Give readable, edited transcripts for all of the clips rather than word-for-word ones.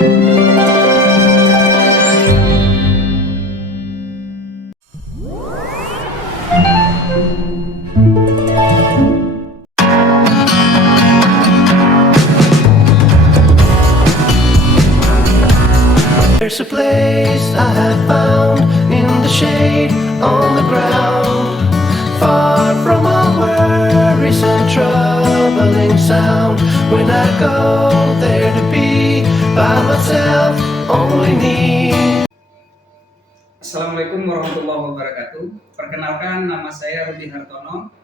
There's a place I have found in the shade on the ground, far from all worries and troubling sound. When I go there to be by myself, only me. Assalamualaikum warahmatullahi wabarakatuh. Perkenalkan, nama saya Rudi Hartono,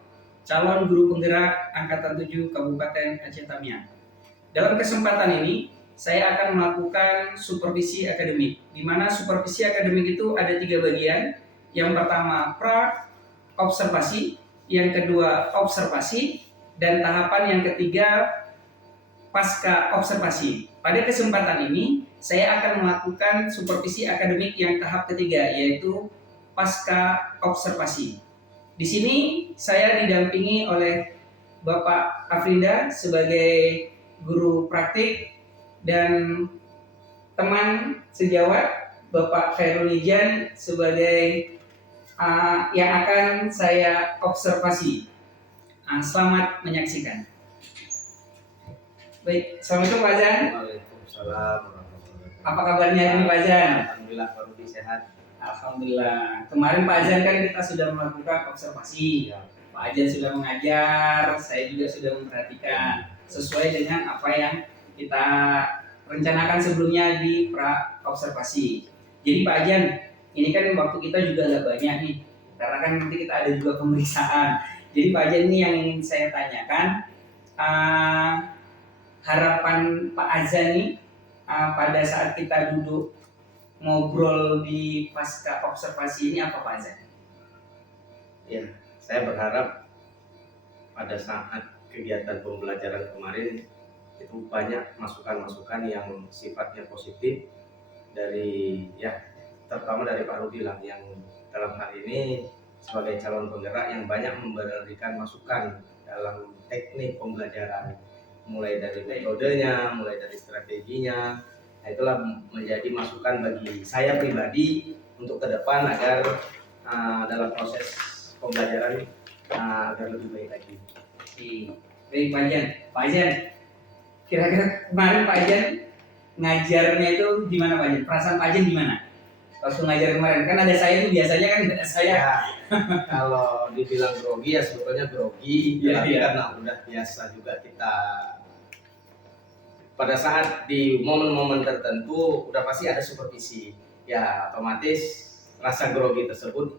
calon guru penggerak Angkatan 7 Kabupaten Aceh Tamiang. Dalam kesempatan ini, saya akan melakukan supervisi akademik, di mana supervisi akademik itu ada 3 bagian. Yang pertama pra-observasi, yang kedua observasi, dan tahapan yang ketiga pasca observasi. Pada kesempatan ini, saya akan melakukan supervisi akademik yang tahap ketiga, yaitu pasca observasi. Di sini saya didampingi oleh Bapak Afrinda sebagai guru praktik dan teman sejawat Bapak Khairul Ijan sebagai yang akan saya observasi. Selamat menyaksikan. Baik, Assalamualaikum Pak Jan. Waalaikumsalam warahmatullahi wabarakatuh. Apa kabarnya ini Pak Jan? Alhamdulillah Pak Rudi sehat. Alhamdulillah. Kemarin Pak Jan kan kita sudah melakukan observasi. Ya. Pak Jan sudah mengajar, saya juga sudah memperhatikan sesuai dengan apa yang kita rencanakan sebelumnya di pra observasi. Jadi Pak Jan, ini kan waktu kita juga agak banyak nih, karena kan nanti kita ada juga pemeriksaan. Jadi Pak Jan, ini yang ingin saya tanyakan, harapan Pak Azan nih pada saat kita duduk ngobrol di pasca observasi ini apa Pak Azan? Ya, saya berharap pada saat kegiatan pembelajaran kemarin itu banyak masukan-masukan yang sifatnya positif dari terutama dari Pak Rudi lah, yang dalam hal ini sebagai calon penggerak yang banyak memberikan masukan dalam teknik pembelajaran, mulai dari metodenya, mulai dari strateginya. Nah, itulah menjadi masukan bagi saya pribadi untuk ke depan agar dalam proses pembelajaran agar lebih baik lagi. Baik Pak Jan, kira-kira kemarin Pak Jan ngajarnya itu gimana Pak Jan? Perasaan Pak Jan gimana waktu ngajar kemarin? Kan ada saya tuh, biasanya kan ada saya. Ya, kalau dibilang grogi ya sebetulnya grogi, tapi karena udah biasa juga kita pada saat di momen-momen tertentu udah pasti ada supervisi. Ya otomatis rasa grogi tersebut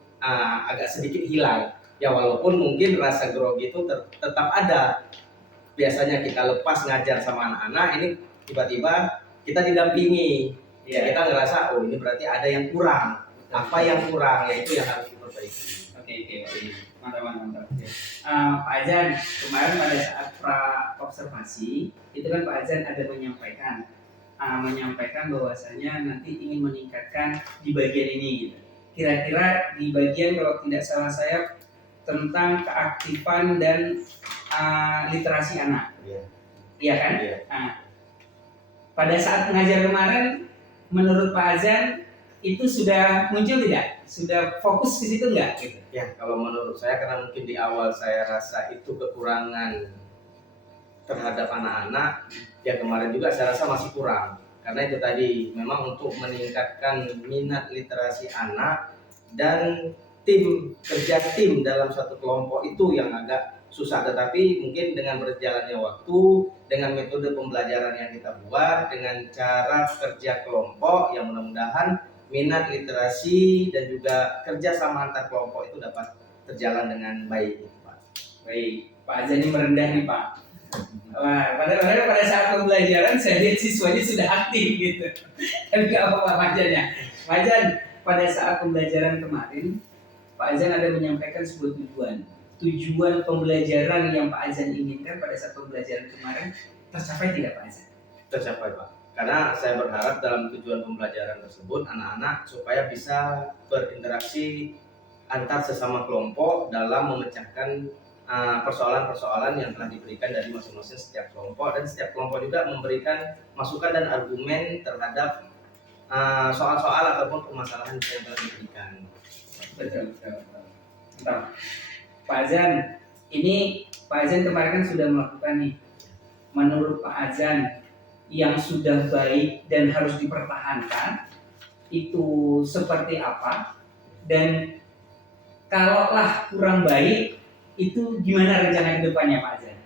agak sedikit hilang. Ya walaupun mungkin rasa grogi itu tetap ada. Biasanya kita lepas ngajar sama anak-anak, ini tiba-tiba kita didampingi. Ya, kita ngerasa oh ini berarti ada yang kurang. Apa yang kurang? Ya itu yang harus diperbaiki. Oke. Mantap. Pak Azan, kemarin pada saat pra observasi itu kan Pak Azan ada menyampaikan bahwasanya nanti ingin meningkatkan di bagian ini gitu. Kira-kira di bagian, kalau tidak salah saya, tentang keaktifan dan literasi anak. Iya kan? Iya. Pada saat mengajar kemarin, menurut Pak Azan itu sudah muncul tidak? Sudah fokus ke situ enggak? Gitu. Ya, kalau menurut saya karena mungkin di awal saya rasa itu kekurangan terhadap anak-anak, ya kemarin juga saya rasa masih kurang. Karena itu tadi memang untuk meningkatkan minat literasi anak dan kerja tim dalam satu kelompok itu yang agak susah, tetapi mungkin dengan berjalannya waktu, dengan metode pembelajaran yang kita buat, dengan cara kerja kelompok yang mudah-mudahan minat literasi dan juga kerja sama antar kelompok itu dapat terjalan dengan baik, Pak. Baik, Pak Azan ini merendah nih Pak. Wah, pada saat pembelajaran saya lihat siswanya sudah aktif gitu. Tapi nggak apa-apa Pak Azan. Pak Azan, pada saat pembelajaran kemarin, Pak Azan ada menyampaikan sebuah tujuan pembelajaran yang Pak Azan inginkan pada saat pembelajaran kemarin tercapai tidak Pak Azan? Tercapai Pak, karena saya berharap dalam tujuan pembelajaran tersebut anak-anak supaya bisa berinteraksi antar sesama kelompok dalam memecahkan persoalan-persoalan yang telah diberikan dari masing-masing setiap kelompok, dan setiap kelompok juga memberikan masukan dan argumen terhadap soal-soal ataupun permasalahan yang telah diberikan. Betul, betul, betul. Mantap. Pak Azan, ini Pak Azan kemarin kan sudah melakukan nih. Menurut Pak Azan, yang sudah baik dan harus dipertahankan itu seperti apa? Dan kalaulah kurang baik, itu gimana rencana ke depannya Pak Azan?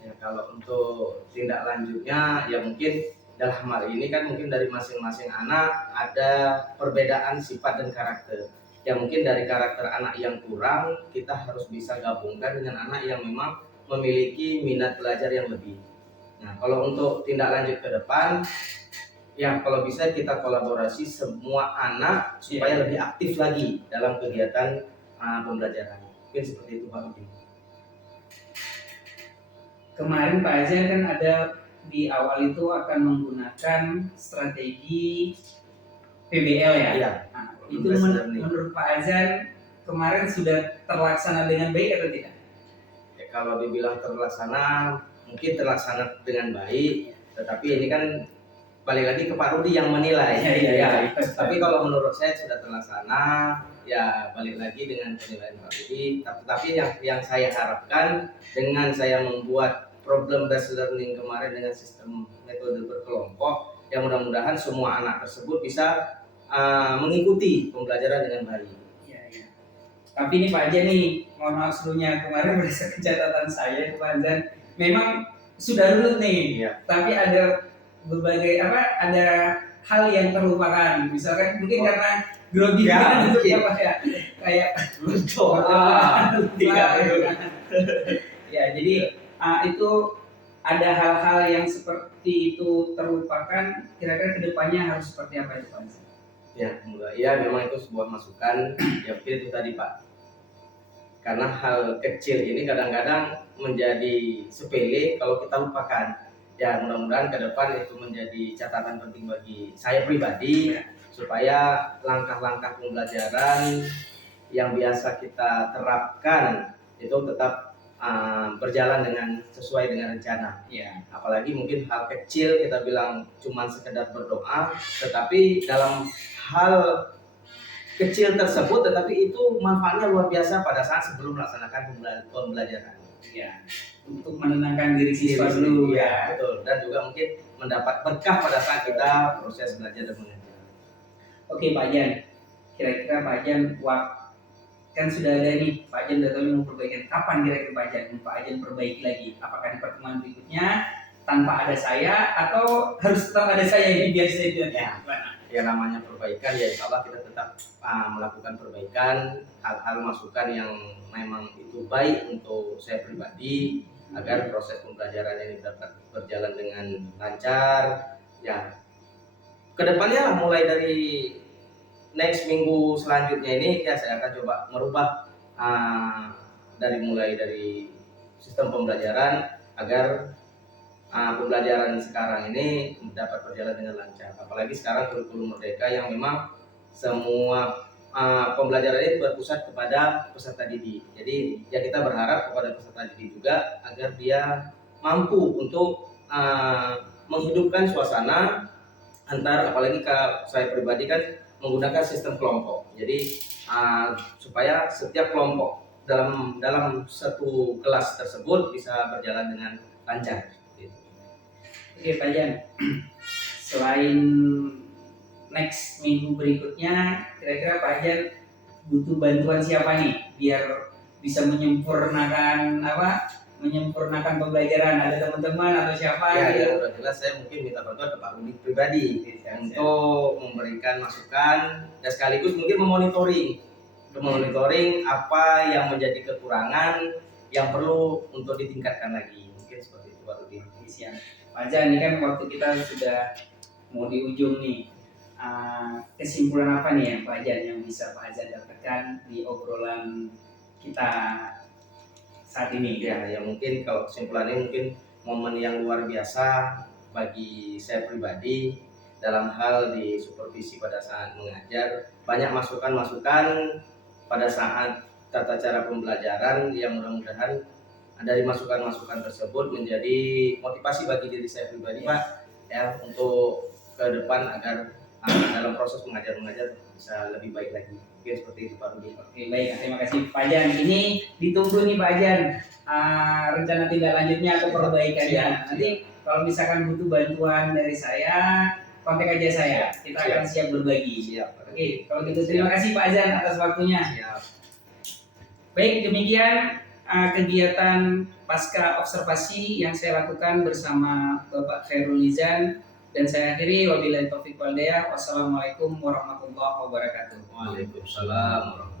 Ya, kalau untuk tindak lanjutnya ya mungkin dalam hal ini kan mungkin dari masing-masing anak ada perbedaan sifat dan karakter. Ya mungkin dari karakter anak yang kurang kita harus bisa gabungkan dengan anak yang memang memiliki minat belajar yang lebih. Nah, kalau untuk tindak lanjut ke depan, ya kalau bisa kita kolaborasi semua anak supaya lebih aktif lagi dalam kegiatan pembelajaran. Mungkin seperti itu Pak Rudi. Kemarin Pak Azan kan ada di awal itu akan menggunakan strategi PBL ya. Iya. Nah, itu menurut Pak Azan kemarin sudah terlaksana dengan baik atau tidak? Ya, kalau dibilang terlaksana, mungkin terlaksana dengan baik, tetapi ini kan balik lagi ke Pak Rudi yang menilai. Iya. Tapi kalau menurut saya sudah terlaksana, ya balik lagi dengan penilaian Pak Rudi. Tapi yang saya harapkan dengan saya membuat problem based learning kemarin dengan sistem metode berkelompok, yang mudah-mudahan semua anak tersebut bisa mengikuti pembelajaran dengan baik. Iya. Tapi ini Pak Azan nih, mohon maaf sebelumnya, kemarin berdasarkan catatan saya Pak Azan, memang sudah lulus nih. Iya. Tapi ada berbagai ada hal yang terlupakan. Misalkan mungkin karena grogi Ya, itu mungkin. kayak Berdoa. ya jadi itu ada hal-hal yang seperti itu terlupakan. Kira-kira kedepannya harus seperti apa itu Pak Azan? Ya, memang itu sebuah masukan. Ya mungkin itu tadi Pak. Karena hal kecil ini kadang-kadang menjadi sepele kalau kita lupakan. Ya mudah-mudahan ke depan itu menjadi catatan penting bagi saya pribadi, supaya langkah-langkah pembelajaran yang biasa kita terapkan itu tetap berjalan sesuai dengan rencana. Ya. Apalagi mungkin hal kecil kita bilang cuma sekedar berdoa, tetapi dalam hal kecil tersebut tetapi itu manfaatnya luar biasa pada saat sebelum melaksanakan pembelajaran. Ya. Untuk menenangkan diri siswa dulu ya. Betul, dan juga mungkin mendapat berkah pada saat kita proses belajar dan mengajar. Oke Pak Jan, kira-kira Pak Jan kan sudah ada nih, Pak Jan udah tahu mau perbaikan. Kapan kira-kira Pak Jan perbaiki lagi? Apakah di pertemuan berikutnya tanpa ada saya atau harus tetap ada saya ini biasanya? Ya namanya perbaikan ya insya Allah kita tetap melakukan perbaikan, hal-hal masukan yang memang itu baik untuk saya pribadi agar proses pembelajaran ini dapat berjalan dengan lancar. Ya kedepannya lah, mulai dari next minggu selanjutnya ini ya saya akan coba merubah mulai dari sistem pembelajaran agar pembelajaran sekarang ini dapat berjalan dengan lancar. Apalagi sekarang kurikulum merdeka yang memang semua pembelajaran ini berpusat kepada peserta didik. Jadi ya kita berharap kepada peserta didik juga agar dia mampu untuk menghidupkan suasana antar, apalagi saya pribadi kan menggunakan sistem kelompok. Jadi supaya setiap kelompok dalam satu kelas tersebut bisa berjalan dengan lancar. Oke Pak Jan, selain next minggu berikutnya, kira-kira Pak Jan butuh bantuan siapa nih biar bisa menyempurnakan pembelajaran? Ada teman-teman atau siapa? Ya, jelas saya mungkin minta bantuan ke Pak Rudi pribadi untuk memberikan masukan dan sekaligus mungkin memonitoring apa yang menjadi kekurangan yang perlu untuk ditingkatkan lagi. Mungkin seperti itu Pak Rudi. Siap. Pak Jan, ini kan waktu kita sudah mau di ujung nih. Kesimpulan apa nih yang Pak Jan yang bisa Pak Jan dapatkan di obrolan kita saat ini? Ya mungkin kalau kesimpulannya mungkin momen yang luar biasa bagi saya pribadi dalam hal di supervisi pada saat mengajar. Banyak masukan-masukan pada saat tata cara pembelajaran yang mudah-mudahan dari masukan-masukan tersebut menjadi motivasi bagi diri saya pribadi, Pak, ya, untuk ke depan agar dalam proses mengajar bisa lebih baik lagi. Mungkin seperti itu, Pak Rudi. Oke, baik, terima kasih Pak Jan. Ini ditunggu nih Pak Jan, rencana tindak lanjutnya atau perbaikannya. Siap. Nanti kalau misalkan butuh bantuan dari saya, kontak aja saya. Kita akan siap berbagi. Siap, Pak Rudi. Oke, kalau gitu terima kasih Pak Jan atas waktunya. Siap. Baik, demikian kegiatan pasca observasi yang saya lakukan bersama Bapak Khairul Nizam, dan saya akhiri wabillahi taufiq wal hidayah. Wassalamualaikum warahmatullahi wabarakatuh. Waalaikumsalam warahmatullahi